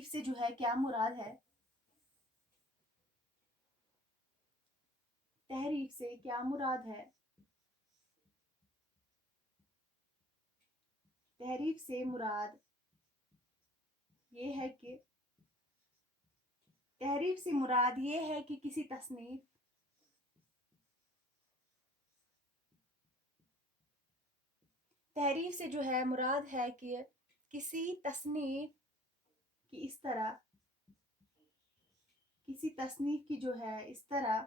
تحریف سے جو ہے کیا مراد ہے؟ تحریف سے کیا مراد ہے؟ تحریف سے مراد یہ ہے کہ تحریف سے مراد یہ ہے کہ کسی تصنیف تحریف سے جو ہے مراد ہے کہ کسی تصنیف کی اس طرح کسی تصنیف کی جو ہے اس طرح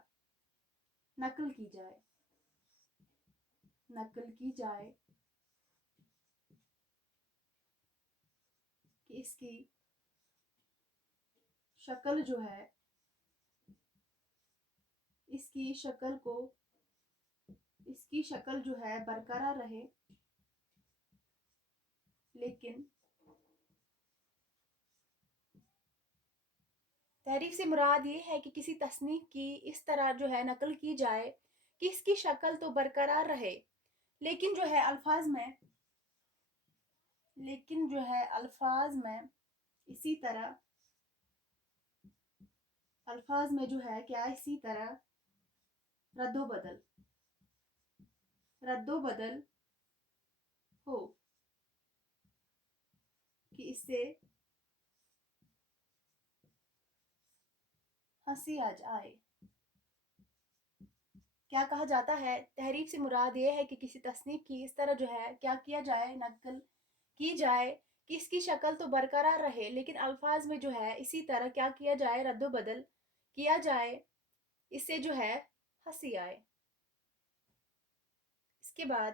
نقل کی جائے کہ اس کی شکل جو ہے اس کی شکل جو ہے برقرار رہے، لیکن تحریف سے مراد یہ ہے کہ کسی تصنیف کی اس طرح جو ہے نقل کی جائے کہ اس کی شکل تو برقرار رہے، لیکن جو ہے الفاظ میں اسی طرح الفاظ میں جو ہے کیا اسی طرح رد و بدل ہو کہ اس سے ہنسی آ جائے۔ کیا کہا جاتا ہے؟ تحریف سے مراد یہ ہے کہ کسی تصنیف کی اس طرح جو ہے کیا کیا جائے، نقل کی جائے کہ اس کی شکل تو برقرار رہے، لیکن الفاظ میں جو ہے اسی طرح کیا کیا جائے، رد و بدل کیا جائے، اس سے جو ہے ہنسی آئے۔ اس کے بعد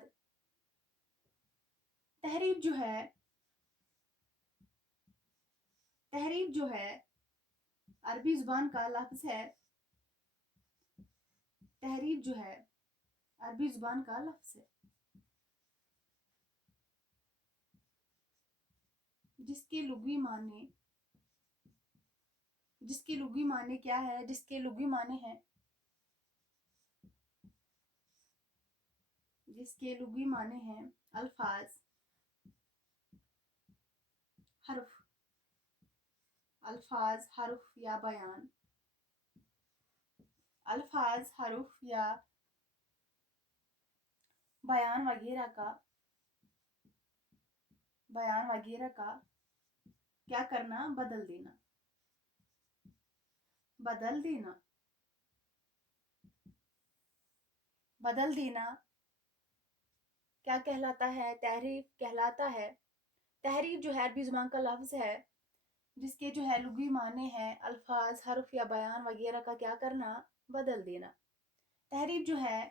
تحریف جو ہے عربی زبان کا لفظ ہے۔ تحریف جو ہے عربی زبان کا لفظ ہے جس کے لغوی معنی کیا ہے؟ جس کے لغوی معنی ہے الفاظ، حرف یا بیان، الفاظ، حرف یا بیان وغیرہ کا کیا کرنا؟ بدل دینا کیا کہلاتا ہے؟ تحریف کہلاتا ہے۔ تحریف جو ہے عربی زبان کا لفظ ہے جس کے جو ہے لغوی معنی ہے الفاظ، حرف یا بیان وغیرہ کا کیا کرنا؟ بدل دینا۔ تحریف جو ہے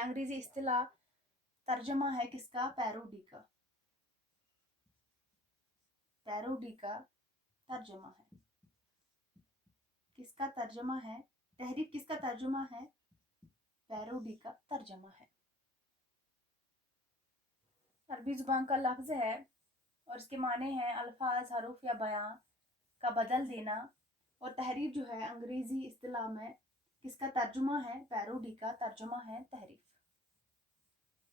انگریزی اصطلاح ترجمہ ہے کس کا؟ پیروڈی کا ترجمہ ہے۔ کس کا ترجمہ ہے؟ تحریف کس کا ترجمہ ہے؟ پیروڈی کا ترجمہ ہے۔ عربی زبان کا لفظ ہے اور اس کے معنی ہیں الفاظ، حرف یا بیان کا بدل دینا، اور تحریف جو ہے انگریزی اصطلاح میں کس کا ترجمہ ہے؟ پیروڈی کا ترجمہ ہے تحریف۔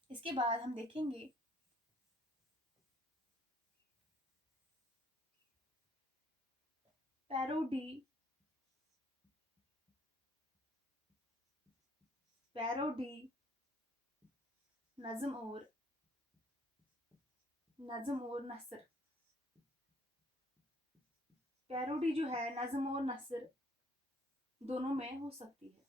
اس کے بعد ہم دیکھیں گے پیروڈی نظم اور نثر۔ پیروڈی جو ہے نظم اور نثر دونوں میں ہو سکتی ہے۔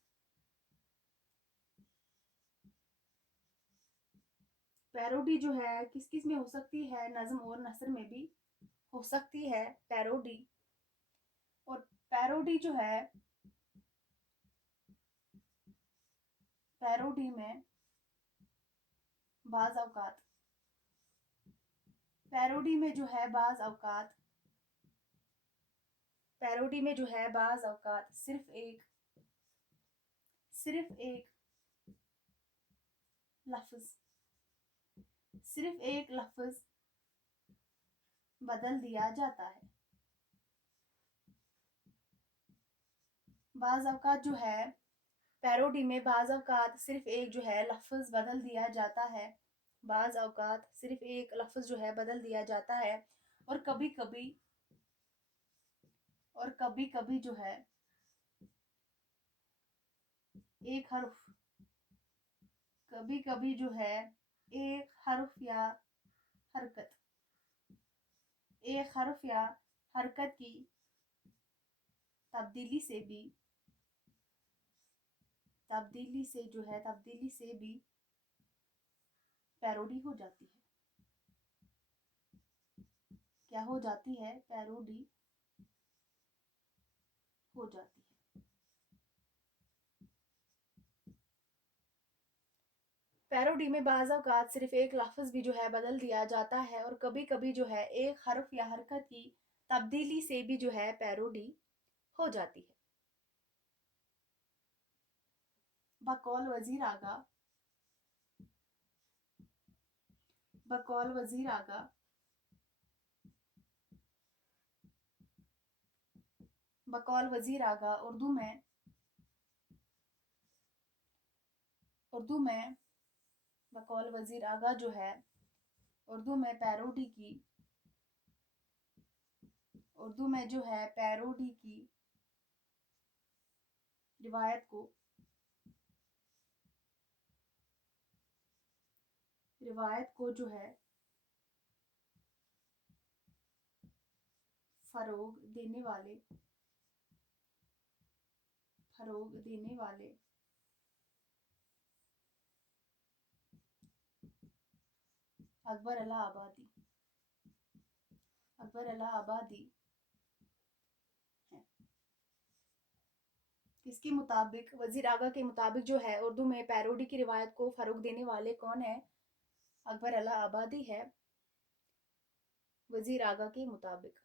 پیروڈی جو ہے کس میں ہو سکتی ہے؟ نظم اور نثر میں بھی ہو سکتی ہے پیروڈی۔ اور پیروڈی جو ہے پیروڈی میں بعض اوقات صرف ایک لفظ بدل دیا جاتا ہے۔ بعض اوقات جو ہے پیروڈی میں بعض اوقات صرف ایک جو ہے لفظ بدل دیا جاتا ہے، بعض اوقات صرف ایک لفظ جو ہے بدل دیا جاتا ہے، اور کبھی کبھی جو ہے ایک حرف، کبھی کبھی جو ہے ایک حرف یا حرکت، ایک حرف یا حرکت کی تبدیلی سے بھی پیروڈی ہو جاتی ہے۔ کیا ہو جاتی ہے؟ پیروڈی ہو جاتی ہے۔ پیروڈی میں بعض اوقات صرف ایک لفظ بھی جو ہے بدل دیا جاتا ہے، اور کبھی کبھی جو ہے ایک حرف یا حرکت کی تبدیلی سے بھی جو ہے پیروڈی ہو جاتی ہے۔ بقول وزیر آگا، بقول وزیر آگا، بقول وزیر آگا اردو میں بقول وزیر آگا جو ہے اردو میں جو ہے پیروڈی کی روایت کو جو ہے فروغ دینے والے اکبر الہ آبادی ہیں۔ اس کے مطابق، وزیر آگا کے مطابق جو ہے اردو میں پیروڈی کی روایت کو فروغ دینے والے کون ہیں؟ اکبر الہ آبادی ہے، وزیر آگا کے مطابق۔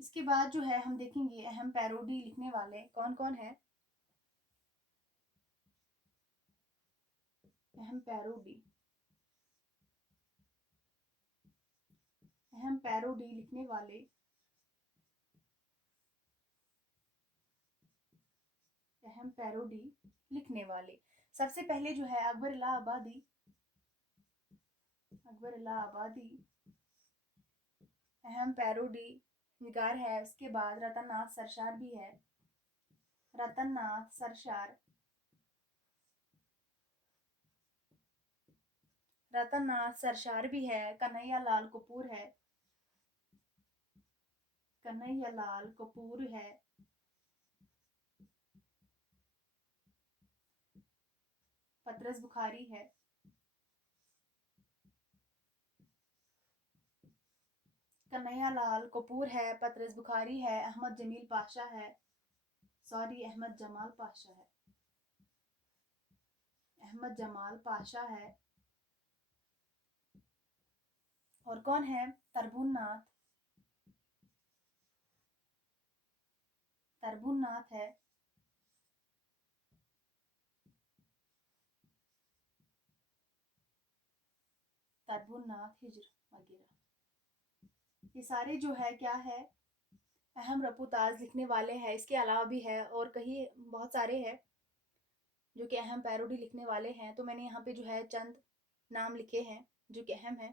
اس کے بعد جو ہے ہم دیکھیں گے اہم پیروڈی لکھنے والے کون کون ہیں۔ اہم پیروڈی لکھنے والے سب سے پہلے جو ہے اکبر الہ آبادی اہم پیروڈی نگار ہے۔ اس کے بعد رتن ناتھ سرشار بھی ہے، رتن ناتھ سرشار بھی ہے، کنہیا لال کپور ہے، پطرس بخاری ہے، کنہیا لال کپور ہے، پطرس بخاری ہے، احمد جمال پاشا ہے، اور کون ہے؟ تربون ناتھ ہے، تربون ناتھ ہجر وغیرہ۔ یہ سارے جو ہے کیا ہے؟ اہم رپوتاز لکھنے والے ہیں۔ اس کے علاوہ بھی ہے اور کہیں بہت سارے ہیں جو کہ اہم پیروڈی لکھنے والے ہیں، تو میں نے یہاں پہ جو ہے چند نام لکھے ہیں جو کہ اہم ہیں۔